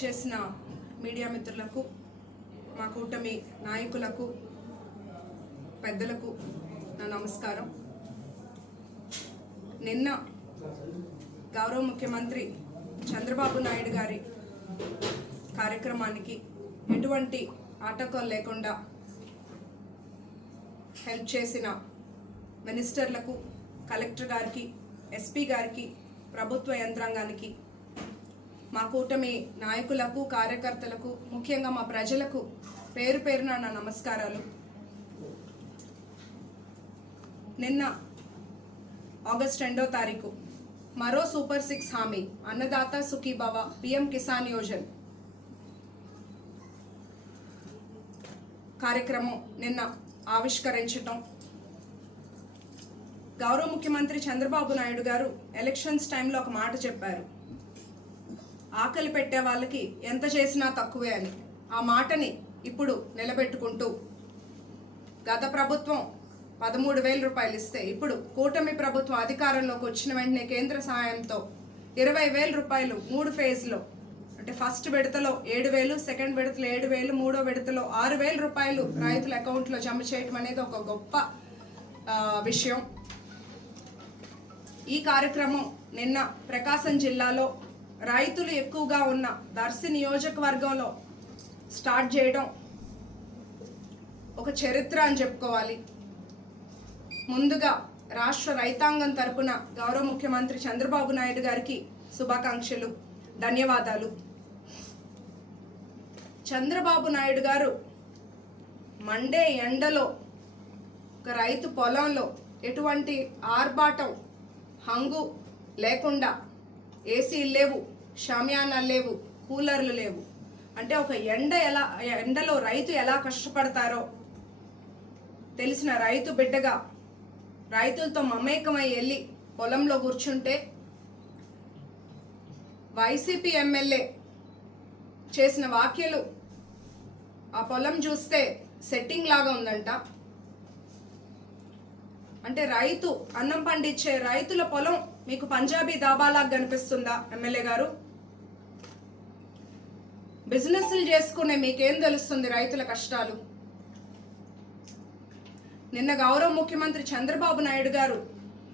చేసిన మీడియా మిత్రులకు మా కూటమి నాయకులకు పెద్దలకు నా నమస్కారం. నిన్న గౌరవ ముఖ్యమంత్రి చంద్రబాబు నాయుడు గారి కార్యక్రమానికి ఎటువంటి ఆటంకాలు లేకుండా హెల్ప్ చేసిన మినిస్టర్లకు కలెక్టర్ గారికి ఎస్పీ గారికి ప్రభుత్వ యంత్రాంగానికి మా కూటమి నాయకులకు కార్యకర్తలకు ముఖ్యంగా మా ప్రజలకు పేరు పేరున నా నమస్కారాలు. నిన్న ఆగస్ట్ రెండో తారీఖు మరో సూపర్ సిక్స్ హామీ అన్నదాత సుఖీభవ పిఎం కిసాన్ యోజన్ కార్యక్రమం నిన్న ఆవిష్కరించటం. గౌరవ ముఖ్యమంత్రి చంద్రబాబు నాయుడు గారు ఎలక్షన్స్ టైంలో ఒక మాట చెప్పారు. ఆకలి పెట్టే వాళ్ళకి ఎంత చేసినా తక్కువే అని. ఆ మాటని ఇప్పుడు నిలబెట్టుకుంటూ గత ప్రభుత్వం పదమూడు వేల రూపాయలు ఇస్తే ఇప్పుడు కూటమి ప్రభుత్వం అధికారంలోకి వచ్చిన వెంటనే కేంద్ర సహాయంతో ఇరవై వేల రూపాయలు మూడు ఫేజ్లో అంటే ఫస్ట్ విడతలో ఏడు వేలు సెకండ్ విడతలో ఏడు వేలు మూడో విడతలో ఆరు వేల రూపాయలు రైతుల అకౌంట్లో జమ చేయటం అనేది ఒక గొప్ప విషయం. ఈ కార్యక్రమం నిన్న ప్రకాశం జిల్లాలో రైతులు ఎక్కువగా ఉన్న దర్శి నియోజకవర్గంలో స్టార్ట్ చేయడం ఒక చరిత్ర అని చెప్పుకోవాలి. ముందుగా రాష్ట్ర రైతాంగం తరపున గౌరవ ముఖ్యమంత్రి చంద్రబాబు నాయుడు గారికి శుభాకాంక్షలు ధన్యవాదాలు. చంద్రబాబు నాయుడు గారు మండే ఎండలో ఒక రైతు పొలంలో ఎటువంటి ఆర్భాటం హంగు లేకుండా ఏసీలు లేవు షామియానాలు లేవు కూలర్లు లేవు. అంటే ఒక ఎండ ఎలా ఎండలో రైతు ఎలా కష్టపడతారో తెలిసిన రైతు బిడ్డగా రైతులతో మమేకమై వెళ్ళి పొలంలో కూర్చుంటే వైసీపీ ఎమ్మెల్యే చేసిన వ్యాఖ్యలు ఆ పొలం చూస్తే సెట్టింగ్ లాగా ఉందంట. అంటే రైతు అన్నం పండించే రైతుల పొలం మీకు పంజాబీ దాబాలాగా కనిపిస్తుందా ఎమ్మెల్యే గారు? బిజినెస్లు చేసుకునే మీకేం తెలుస్తుంది రైతుల కష్టాలు? నిన్న గౌరవ ముఖ్యమంత్రి చంద్రబాబు నాయుడు గారు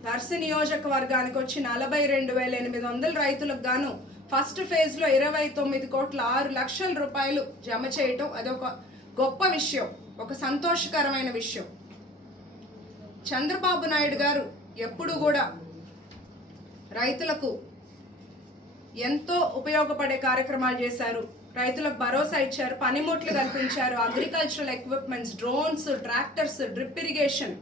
దర్శి నియోజకవర్గానికి వచ్చి నలభై రెండు వేల ఎనిమిది వందల రైతులకు గాను ఫస్ట్ ఫేజ్లో ఇరవై తొమ్మిది కోట్ల ఆరు లక్షల రూపాయలు జమ చేయటం అదొక గొప్ప విషయం ఒక సంతోషకరమైన విషయం. చంద్రబాబు నాయుడు గారు ఎప్పుడు కూడా రైతులకు ఎంతో ఉపయోగపడే కార్యక్రమాలు చేశారు. రైతులకు భరోసా ఇచ్చారు పనిముట్లు కల్పించారు agricultural equipments drones tractors drip irrigation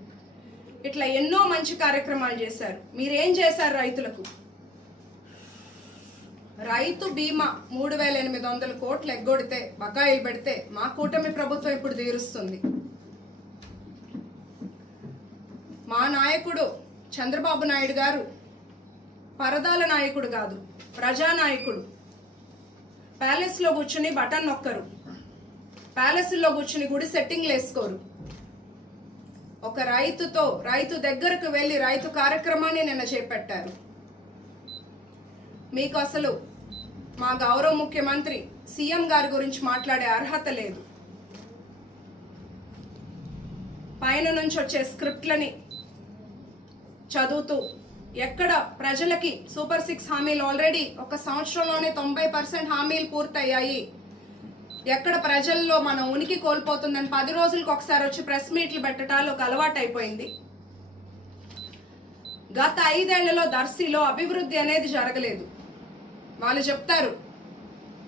ఇట్లా ఎన్నో మంచి కార్యక్రమాలు చేశారు. మీరేం చేశారు రైతులకు? రైతు బీమా మూడు వేల ఎనిమిది వందల కోట్లు ఎగ్గొడితే బకాయిలు పెడితే మా కూటమి ప్రభుత్వం ఇప్పుడు తీరుస్తుంది. మా నాయకుడు చంద్రబాబు నాయుడు గారు పరదాల నాయకుడు కాదు ప్రజానాయకుడు. ప్యాలెస్లో కూర్చుని బటన్ నొక్కరు. ప్యాలెస్లో కూర్చుని గుడి సెట్టింగ్లు వేసుకోరు. ఒక రైతుతో రైతు దగ్గరకు వెళ్ళి రైతు కార్యక్రమాన్ని నిన్న చేపట్టారు. మీకు అసలు మా గౌరవ ముఖ్యమంత్రి సీఎం గారి గురించి మాట్లాడే అర్హత లేదు. పైన నుంచి వచ్చే స్క్రిప్ట్లని చదువుతూ ఎక్కడ ప్రజలకి సూపర్ సిక్స్ హామీలు ఆల్రెడీ ఒక సంవత్సరంలోనే తొంభై పర్సెంట్ హామీలు పూర్తయ్యాయి. ఎక్కడ ప్రజల్లో మన ఉనికి కోల్పోతుందని పది రోజులకు ఒకసారి వచ్చి ప్రెస్ మీట్లు పెట్టడాలు ఒక అలవాటు అయిపోయింది గత ఐదేళ్ళలో దర్శిలో అభివృద్ధి అనేది జరగలేదు. వాళ్ళు చెప్తారు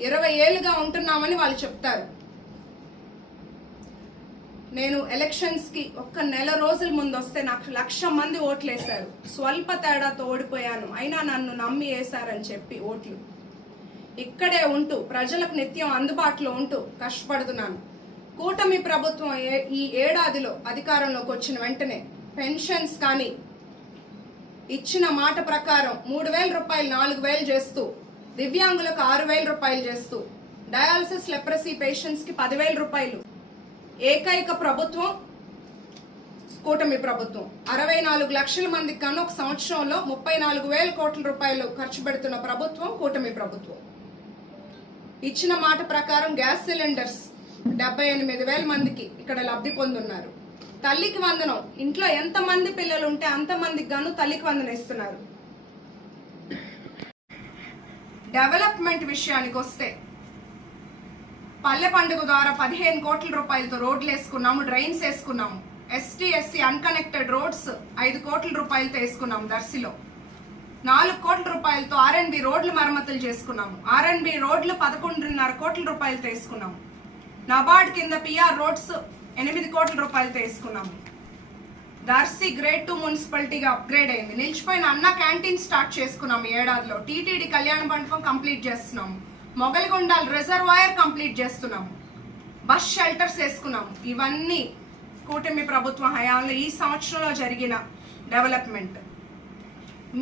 ఇరవై ఏళ్ళుగా ఉంటున్నామని వాళ్ళు చెప్తారు. నేను ఎలక్షన్స్కి ఒక్క నెల రోజుల ముందు వస్తే నాకు లక్ష మంది ఓట్లు వేశారు స్వల్ప తేడాతో ఓడిపోయాను. అయినా నన్ను నమ్మి వేశారని చెప్పి ఓట్లు. ఇక్కడే ఉంటూ ప్రజలకు నిత్యం అందుబాటులో ఉంటూ కష్టపడుతున్నాను. కూటమి ప్రభుత్వం ఏ- ఈ ఏడాదిలో అధికారంలోకి వచ్చిన వెంటనే పెన్షన్స్ కానీ ఇచ్చిన మాట ప్రకారం మూడు వేల రూపాయలు నాలుగు వేలు చేస్తూ దివ్యాంగులకు ఆరు వేల రూపాయలు చేస్తూ డయాలసిస్ లెప్రసీ పేషెంట్స్కి పదివేల రూపాయలు ఏకైక ప్రభుత్వం కూటమి ప్రభుత్వం. అరవై నాలుగు లక్షల మందికి కన్నా ఒక సంవత్సరంలో ముప్పై నాలుగు వేల కోట్ల రూపాయలు ఖర్చు పెడుతున్న ప్రభుత్వం కూటమి ప్రభుత్వం. ఇచ్చిన మాట ప్రకారం గ్యాస్ సిలిండర్స్ డెబ్బై ఎనిమిది వేల మందికి ఇక్కడ లబ్ధి పొందున్నారు. తల్లికి వందనం. ఇంట్లో ఎంతమంది పిల్లలు ఉంటే అంత మందికి గాను తల్లికి వందనం ఇస్తున్నారు. డెవలప్మెంట్ విషయానికి వస్తే పల్లె పండుగ ద్వారా పదిహేను కోట్ల రూపాయలతో రోడ్లు వేసుకున్నాము డ్రైన్స్ వేసుకున్నాము. ఎస్టీ ఎస్సీ అన్కనెక్టెడ్ రోడ్స్ ఐదు కోట్ల రూపాయలతో వేసుకున్నాము దర్శిలో. నాలుగు కోట్ల రూపాయలతో ఆర్ఎన్బి రోడ్లు మరమ్మతులు చేసుకున్నాము. ఆర్ఎన్బి రోడ్లు పదకొండున్నర కోట్ల రూపాయలతో వేసుకున్నాము. నబార్డ్ కింద పిఆర్ రోడ్స్ ఎనిమిది కోట్ల రూపాయలతో వేసుకున్నాము. దర్శి గ్రేడ్ టూ మున్సిపాలిటీగా అప్గ్రేడ్ అయింది. నిలిచిపోయిన అన్న క్యాంటీన్ స్టార్ట్ చేసుకున్నాము ఏడాదిలో. టీటీడీ కళ్యాణ మండపం కంప్లీట్ చేస్తున్నాము. మొగల్గొండాల్ రిజర్వాయర్ కంప్లీట్ చేస్తున్నాము. బస్ షెల్టర్స్ వేసుకున్నాము. ఇవన్నీ కూటమి ప్రభుత్వ హయాంలో ఈ సంవత్సరంలో జరిగిన డెవలప్మెంట్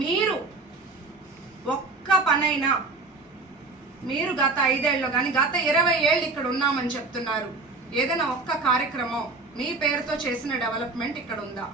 మీరు ఒక్క పనైనా మీరు గత ఐదేళ్ళు కానీ గత ఇరవై ఏళ్ళు ఇక్కడ ఉన్నామని చెప్తున్నారు. ఏదైనా ఒక్క కార్యక్రమం మీ పేరుతో చేసిన డెవలప్మెంట్ ఇక్కడ ఉందా?